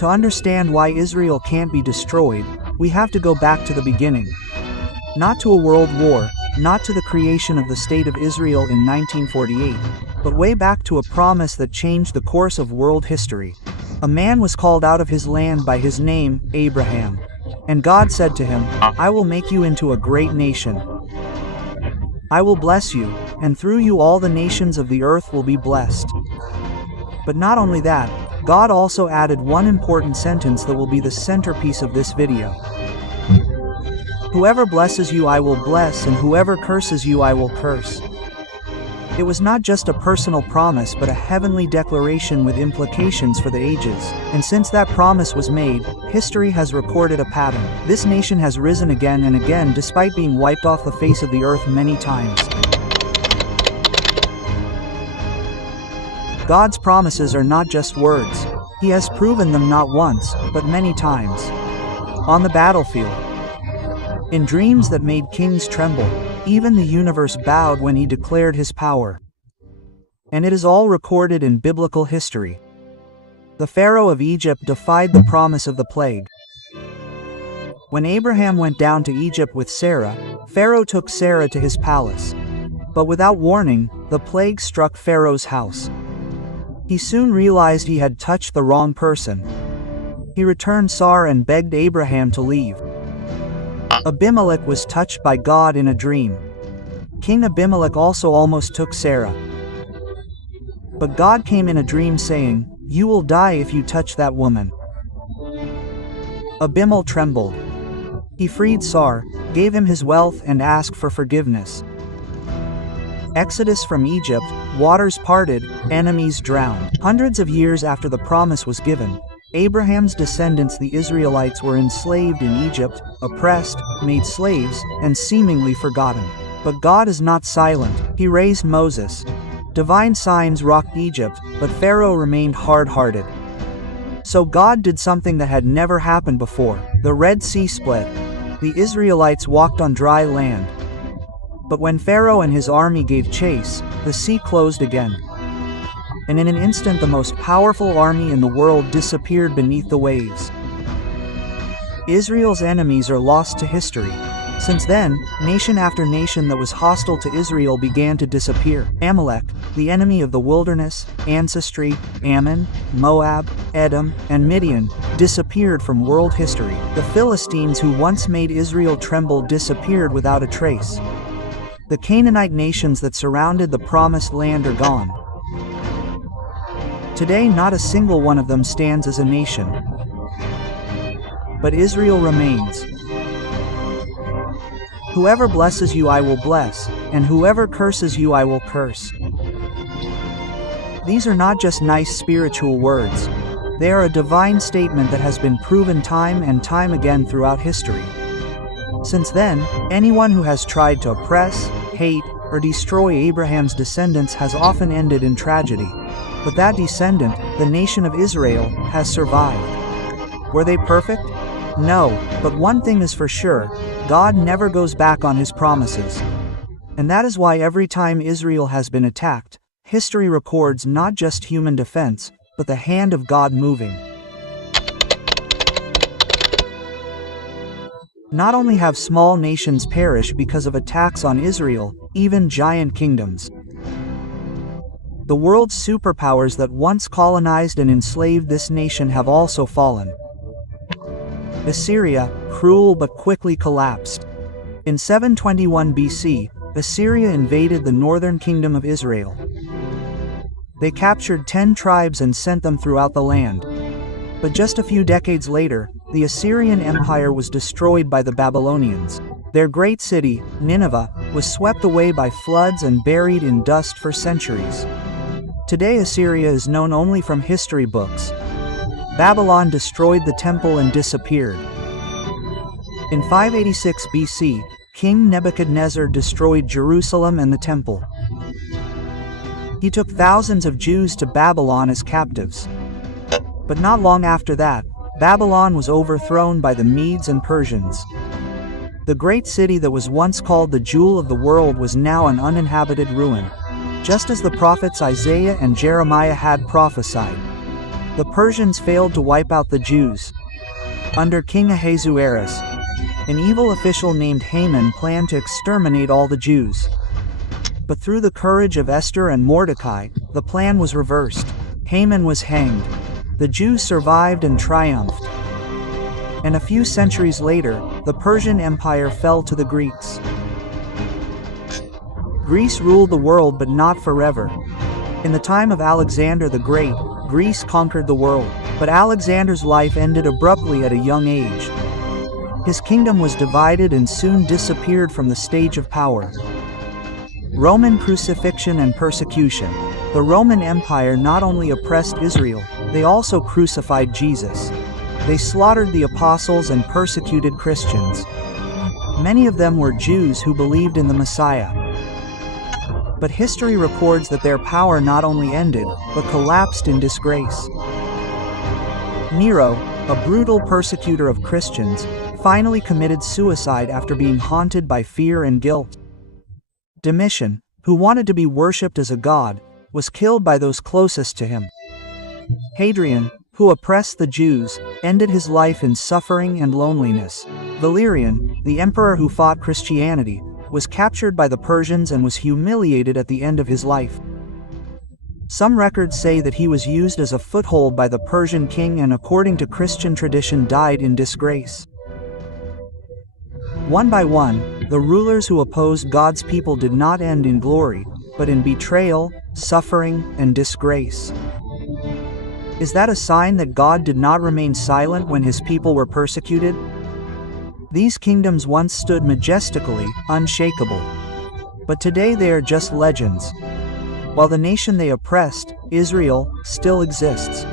To understand why Israel can't be destroyed, we have to go back to the beginning. Not to a world war, not to the creation of the State of Israel in 1948, but way back to a promise that changed the course of world history. A man was called out of his land by his name, Abraham. And God said to him, "I will make you into a great nation. I will bless you, and through you all the nations of the earth will be blessed." But not only that, God also added one important sentence that will be the centerpiece of this video. "Whoever blesses you I will bless, and whoever curses you I will curse." It was not just a personal promise but a heavenly declaration with implications for the ages. And since that promise was made, history has recorded a pattern. This nation has risen again and again despite being wiped off the face of the earth many times. God's promises are not just words. He has proven them not once, but many times. On the battlefield. In dreams that made kings tremble. Even the universe bowed when he declared his power. And it is all recorded in biblical history. The Pharaoh of Egypt defied the promise of the plague. When Abraham went down to Egypt with Sarah, Pharaoh took Sarah to his palace. But without warning, the plague struck Pharaoh's house. He soon realized he had touched the wrong person. He returned Sarah and begged Abraham to leave. Abimelech was touched by God in a dream. King Abimelech also almost took Sarah. But God came in a dream saying, "You will die if you touch that woman." Abimelech trembled. He freed Sarah, gave him his wealth and asked for forgiveness. Exodus from Egypt, waters parted, enemies drowned. Hundreds of years after the promise was given, Abraham's descendants the Israelites were enslaved in Egypt, oppressed, made slaves, and seemingly forgotten. But God is not silent. He raised Moses. Divine signs rocked Egypt, but Pharaoh remained hard-hearted. So God did something that had never happened before. The Red Sea split. The Israelites walked on dry land. But when Pharaoh and his army gave chase, the sea closed again. And in an instant the most powerful army in the world disappeared beneath the waves. Israel's enemies are lost to history. Since then, nation after nation that was hostile to Israel began to disappear. Amalek, the enemy of the wilderness, ancestry, Ammon, Moab, Edom, and Midian, disappeared from world history. The Philistines who once made Israel tremble disappeared without a trace. The Canaanite nations that surrounded the promised land are gone. Today not a single one of them stands as a nation. But Israel remains. Whoever blesses you I will bless, and whoever curses you I will curse. These are not just nice spiritual words. They are a divine statement that has been proven time and time again throughout history. Since then, anyone who has tried to oppress, hate, or destroy Abraham's descendants has often ended in tragedy. But that descendant, the nation of Israel, has survived. Were they perfect? No, but one thing is for sure, God never goes back on his promises. And that is why every time Israel has been attacked, history records not just human defense, but the hand of God moving. Not only have small nations perished because of attacks on Israel, even giant kingdoms. The world's superpowers that once colonized and enslaved this nation have also fallen. Assyria, cruel but quickly collapsed. In 721 BC, Assyria invaded the northern kingdom of Israel. They captured 10 tribes and sent them throughout the land. But just a few decades later, the Assyrian Empire was destroyed by the Babylonians. Their great city, Nineveh, was swept away by floods and buried in dust for centuries. Today Assyria is known only from history books. Babylon destroyed the temple and disappeared. In 586 BC, King Nebuchadnezzar destroyed Jerusalem and the temple. He took thousands of Jews to Babylon as captives. But not long after that, Babylon was overthrown by the Medes and Persians. The great city that was once called the jewel of the world was now an uninhabited ruin. Just as the prophets Isaiah and Jeremiah had prophesied. The Persians failed to wipe out the Jews. Under King Ahasuerus, an evil official named Haman planned to exterminate all the Jews. But through the courage of Esther and Mordecai, the plan was reversed. Haman was hanged. The Jews survived and triumphed. And a few centuries later, the Persian Empire fell to the Greeks. Greece ruled the world, but not forever. In the time of Alexander the Great, Greece conquered the world, but Alexander's life ended abruptly at a young age. His kingdom was divided and soon disappeared from the stage of power. Roman crucifixion and persecution. The Roman Empire not only oppressed Israel, they also crucified Jesus. They slaughtered the apostles and persecuted Christians. Many of them were Jews who believed in the Messiah. But history records that their power not only ended, but collapsed in disgrace. Nero, a brutal persecutor of Christians, finally committed suicide after being haunted by fear and guilt. Domitian, who wanted to be worshipped as a god, was killed by those closest to him. Hadrian, who oppressed the Jews, ended his life in suffering and loneliness. Valerian, the emperor who fought Christianity, was captured by the Persians and was humiliated at the end of his life. Some records say that he was used as a foothold by the Persian king and, according to Christian tradition, died in disgrace. One by one, the rulers who opposed God's people did not end in glory, but in betrayal, suffering, and disgrace. Is that a sign that God did not remain silent when his people were persecuted? These kingdoms once stood majestically, unshakable. But today they are just legends. While the nation they oppressed, Israel, still exists.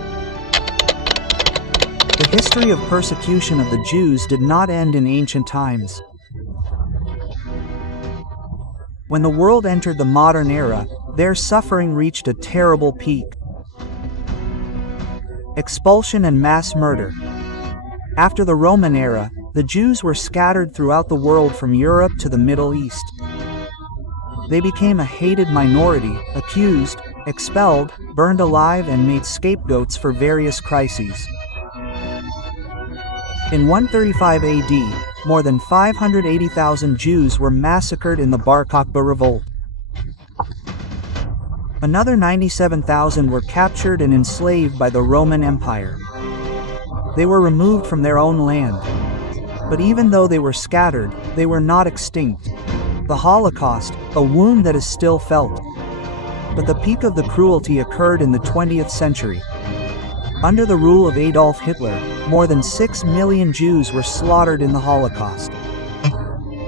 The history of persecution of the Jews did not end in ancient times. When the world entered the modern era, their suffering reached a terrible peak. Expulsion and mass murder. After the Roman era, the Jews were scattered throughout the world from Europe to the Middle East. They became a hated minority, accused, expelled, burned alive, and made scapegoats for various crises. In 135 AD, more than 580,000 Jews were massacred in the Bar Kokhba revolt. Another 97,000 were captured and enslaved by the Roman Empire. They were removed from their own land. But even though they were scattered, they were not extinct. The Holocaust, a wound that is still felt. But the peak of the cruelty occurred in the 20th century. Under the rule of Adolf Hitler, more than 6 million Jews were slaughtered in the Holocaust.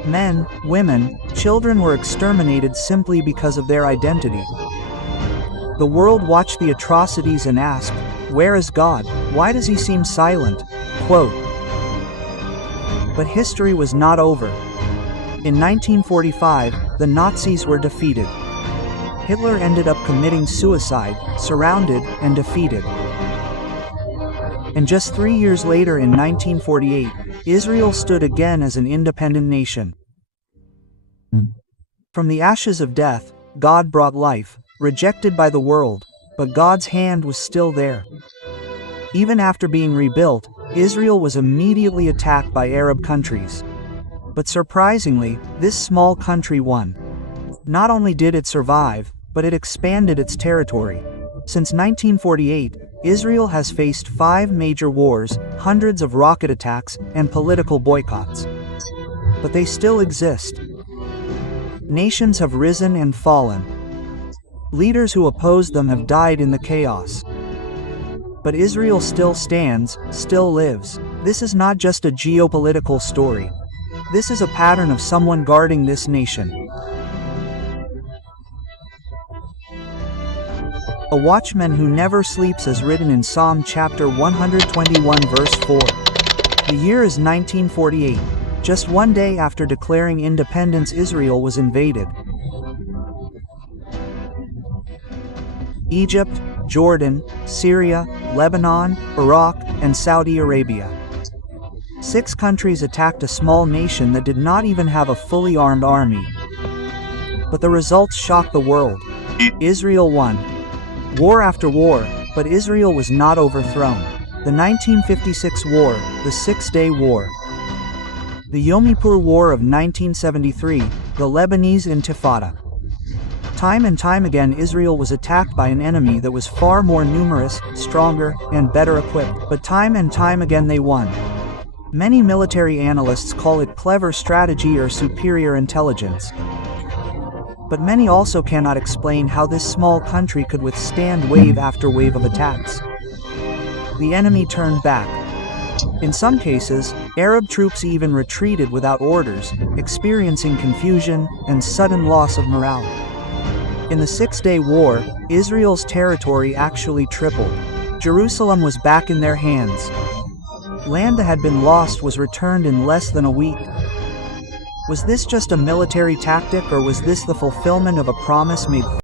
Men, women, children were exterminated simply because of their identity. The world watched the atrocities and asked, "Where is God? Why does he seem silent?" Quote. But history was not over. In 1945, the Nazis were defeated. Hitler ended up committing suicide, surrounded and defeated. And just 3 years later, in 1948, Israel stood again as an independent nation. From the ashes of death, God brought life, rejected by the world, but God's hand was still there. Even after being rebuilt, Israel was immediately attacked by Arab countries. But surprisingly, this small country won. Not only did it survive, but it expanded its territory. Since 1948, Israel has faced 5 major wars, hundreds of rocket attacks, and political boycotts. But they still exist. Nations have risen and fallen. Leaders who opposed them have died in the chaos. But Israel still stands, still lives. This is not just a geopolitical story. This is a pattern of someone guarding this nation. A watchman who never sleeps, as written in Psalm chapter 121 verse 4. The year is 1948. Just one day after declaring independence, Israel was invaded. Egypt, Jordan, Syria, Lebanon, Iraq, and Saudi Arabia. 6 countries attacked a small nation that did not even have a fully armed army. But the results shocked the world. Israel won. War after war, But Israel was not overthrown. The 1956 War, the Six-Day War. The Yom Kippur War of 1973, the Lebanese Intifada. Time and time again Israel was attacked by an enemy that was far more numerous, stronger, and better equipped, but time and time again they won. Many military analysts call it clever strategy or superior intelligence. But many also cannot explain how this small country could withstand wave after wave of attacks. The enemy turned back. In some cases, Arab troops even retreated without orders, experiencing confusion and sudden loss of morale. In the Six-Day War, Israel's territory actually tripled. Jerusalem was back in their hands. Land that had been lost was returned in less than a week. Was this just a military tactic, or was this the fulfillment of a promise made